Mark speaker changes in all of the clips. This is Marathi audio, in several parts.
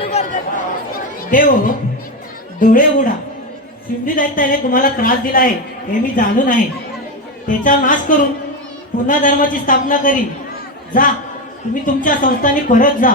Speaker 1: देव डोळे हो, हो. उघडा सिंधी दैत्याने तुम्हाला त्रास दिला आहे हे मी जाणून आहे. त्याचा नाश करून पुन्हा धर्माची स्थापना करीन. जा तुम्ही तुमच्या संस्थांनी परत जा.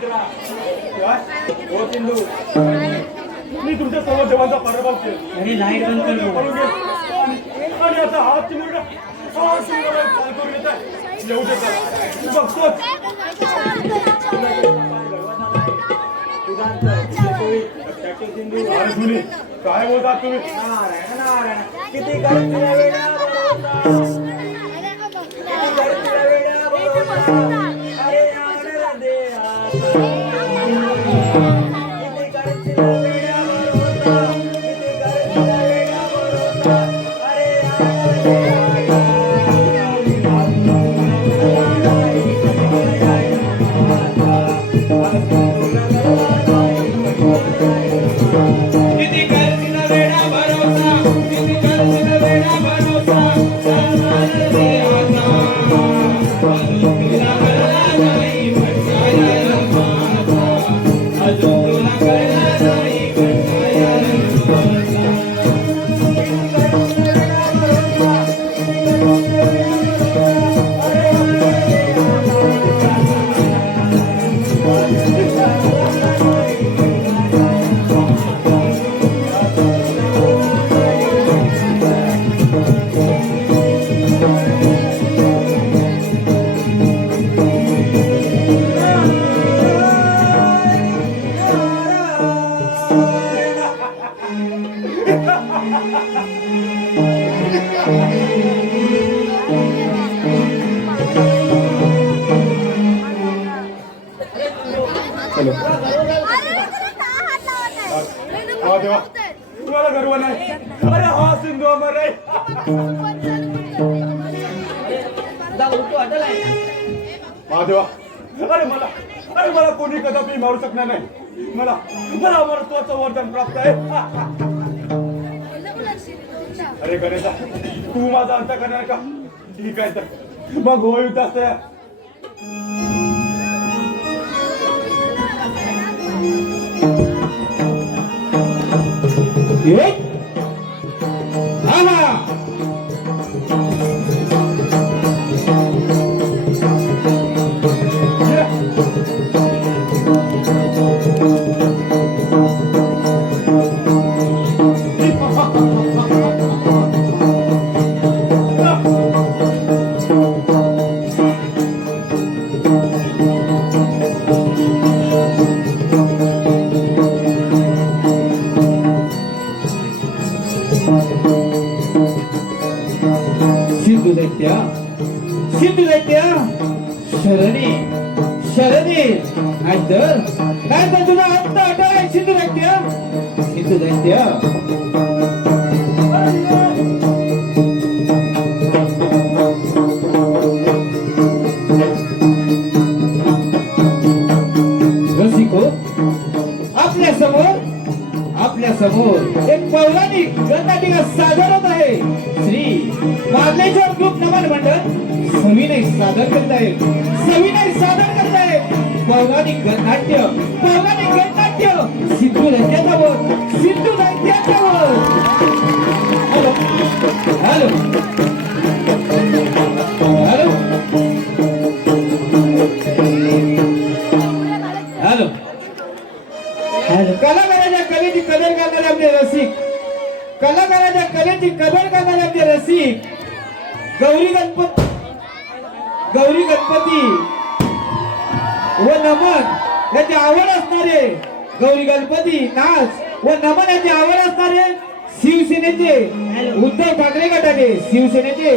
Speaker 2: राहा.
Speaker 3: काय?
Speaker 2: हो सिंधू
Speaker 3: मी तुमच्या सर्व देवांचा पराभव केला
Speaker 1: अरे लाइट बंद
Speaker 3: देव आणि- आणि आता हा चिमुरडा हा चिमुरडा काय करून येत आहे येऊ देतात मी बघतोच. काय बोलतात तुम्ही?
Speaker 2: नारायण नारायण. किती महादेवा अरे
Speaker 3: मला अरे मला कोणी कदापि मारू शकणार नाही. मला मला महत्वाचं वरदान प्राप्त आहे. अरे गणेशा तू माझा अंत करणार का? ठीक आहे तर. मग
Speaker 4: हो युद्ध असतं एक अंत अटळ आहे सिंधू समोर एक पौराणिक ग्रंथाटिका सादर होत आहे. श्री मार्लेश्वर ग्रुप नमन मंडळ सविनय सादर करत आहे. सविनय सादर करत आहे. पौराणिक नाट्य पौराणिक गणनाट्य सिद्धू दैत्याचा सिद्धू दैत्याचा वर hello. Hello. Hello. Hello.
Speaker 5: Hello
Speaker 4: कलाकाराच्या कलेची कदर करणारे आपले रसिक. कलाकाराच्या कलेची कदर करणारे आपले रसिक. गौरी गणपती गौरी गणपती. व नमन याची आवड असणारे गौरी गणपती नाच व नमनाची आवड असणारे शिवसेनेचे उद्धव ठाकरे गटाचे शिवसेनेचे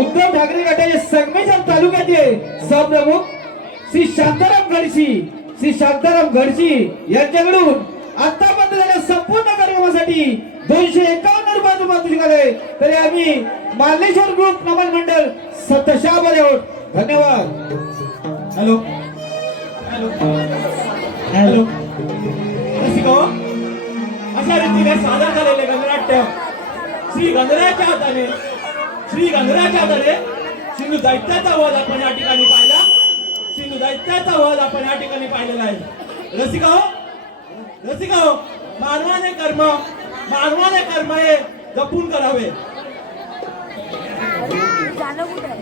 Speaker 4: उद्धव ठाकरे गटाचे संगमेश्वर तालुक्याचे सहप्रमुख श्री शांताराम घडशी श्री शांताराम घडशी यांच्याकडून आतापर्यंत झाल्या संपूर्ण कार्यक्रमासाठी दोनशे एकावन्न रुपयाचं पारितोषिक आलंय तरी आम्ही मालेश्वर ग्रुप नमन मंडळ सतशा आहोत. धन्यवाद. हॅलो. हॅलो.
Speaker 5: हॅलो.
Speaker 1: रसिको अशा रीतीने सादर झालेले गंगनाट्य श्री गंगराच्या हाताने श्री गंगराच्या हाताने सिंधू दैत्याचा वध आपण या ठिकाणी पाहिला. सिंधू दैत्याचा वध आपण या ठिकाणी पाहिलेला आहे. रसिका हो? रसिका हो? मानवाने कर्म मानवाने कर्म हे जपून करावे.
Speaker 6: जाणं कुठे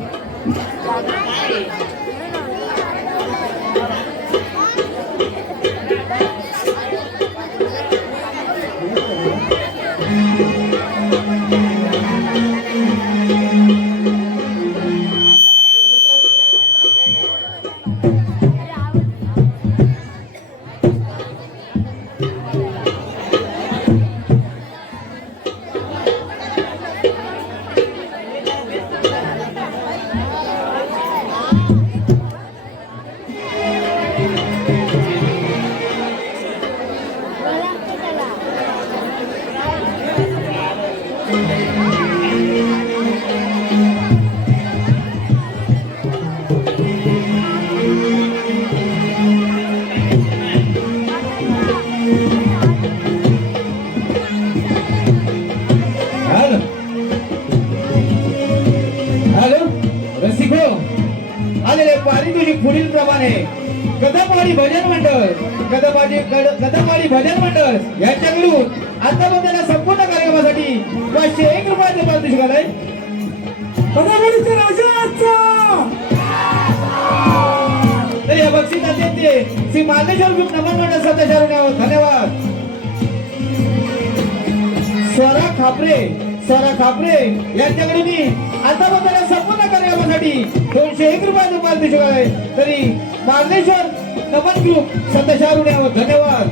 Speaker 4: मंडळ कदमवाडी कद- कदमवाडी भजन मंडळ यांच्याकडून आतापर्यंत संपूर्ण कार्यक्रमासाठी पाचशे एक रुपयाचे पारितोषिक आलंय राजा तर या बक्षिसाचे ते श्री मार्लेश्वर ग्रुप नमन मंडळ सदस्य धन्यवाद. स्वरा खापरे स्वरा खापरे यांच्याकडे मी आतापर्यंत संपूर्ण कार्यक्रमासाठी दोनशे एक रुपयाचं पारितोषिक आहे तरी मार्लेश्वर नमन ग्रुप सदस्यावरून यावं धन्यवाद.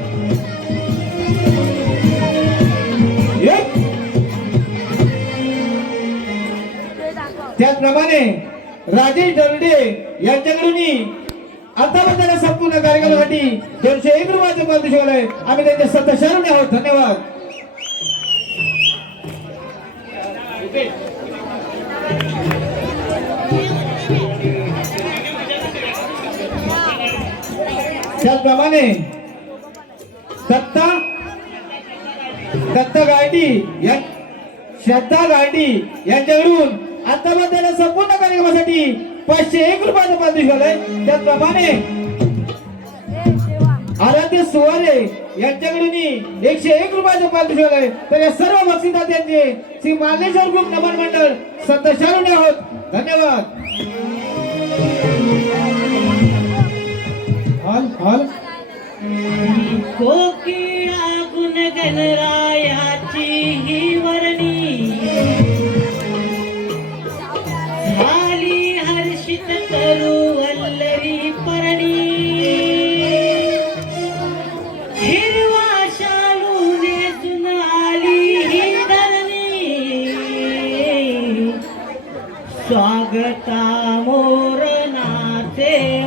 Speaker 4: त्याचप्रमाणे राजेश दर्डे यांच्याकडून आतापर्यंत संपूर्ण कार्यक्रमासाठी दोनशे एक रुपयाचं पारितोषिक आहे आम्ही त्यांच्या सदस्यावरून आहोत धन्यवाद. त्याचप्रमाणे दत्ता दत्त गाडी या श्रद्धा गाडी यांच्याकडून आतापर्यंत संपूर्ण कार्यक्रमासाठी पाचशे एक रुपयाचं पारितोषिक झालंय त्याचप्रमाणे
Speaker 2: आराध्य सुवारे यांच्याकडून एकशे एक रुपयाचं पारितोषिक झालंय तर या सर्व बक्षिसात्यांचे श्री मालेश्वर ग्रुप नमन मंडळ सत्तशारुणे आहोत. धन्यवाद.
Speaker 5: कोकिळा गुण गणरायाची ही वर्णी. झाली हर्षित करू वल्लरी परणी. हिरवा शालू नेसून आली ही धरणी. स्वागता मोर नाचे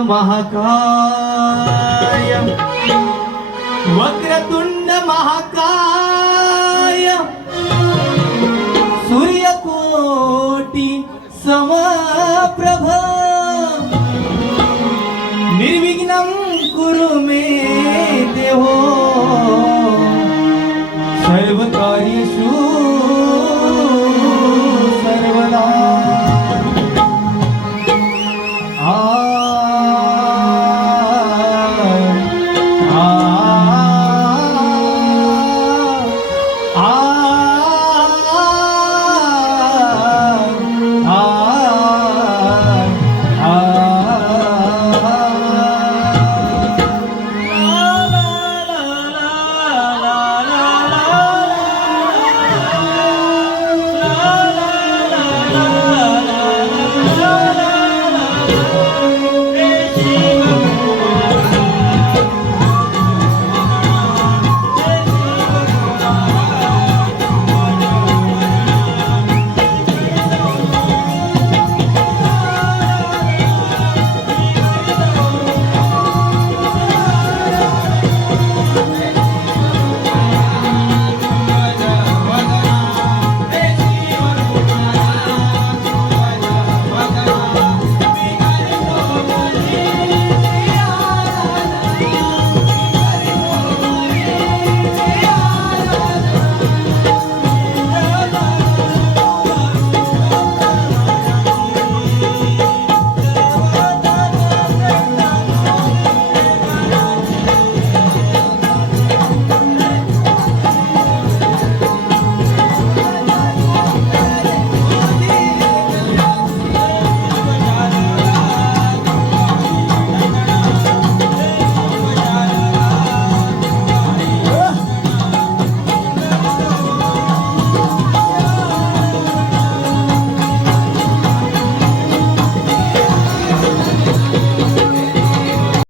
Speaker 2: महाकाय वक्रतुंड महाकाय सूर्यकोटी समप्रभ। निर्विघ्नं कुरु मे देवो। सर्वकार्येषु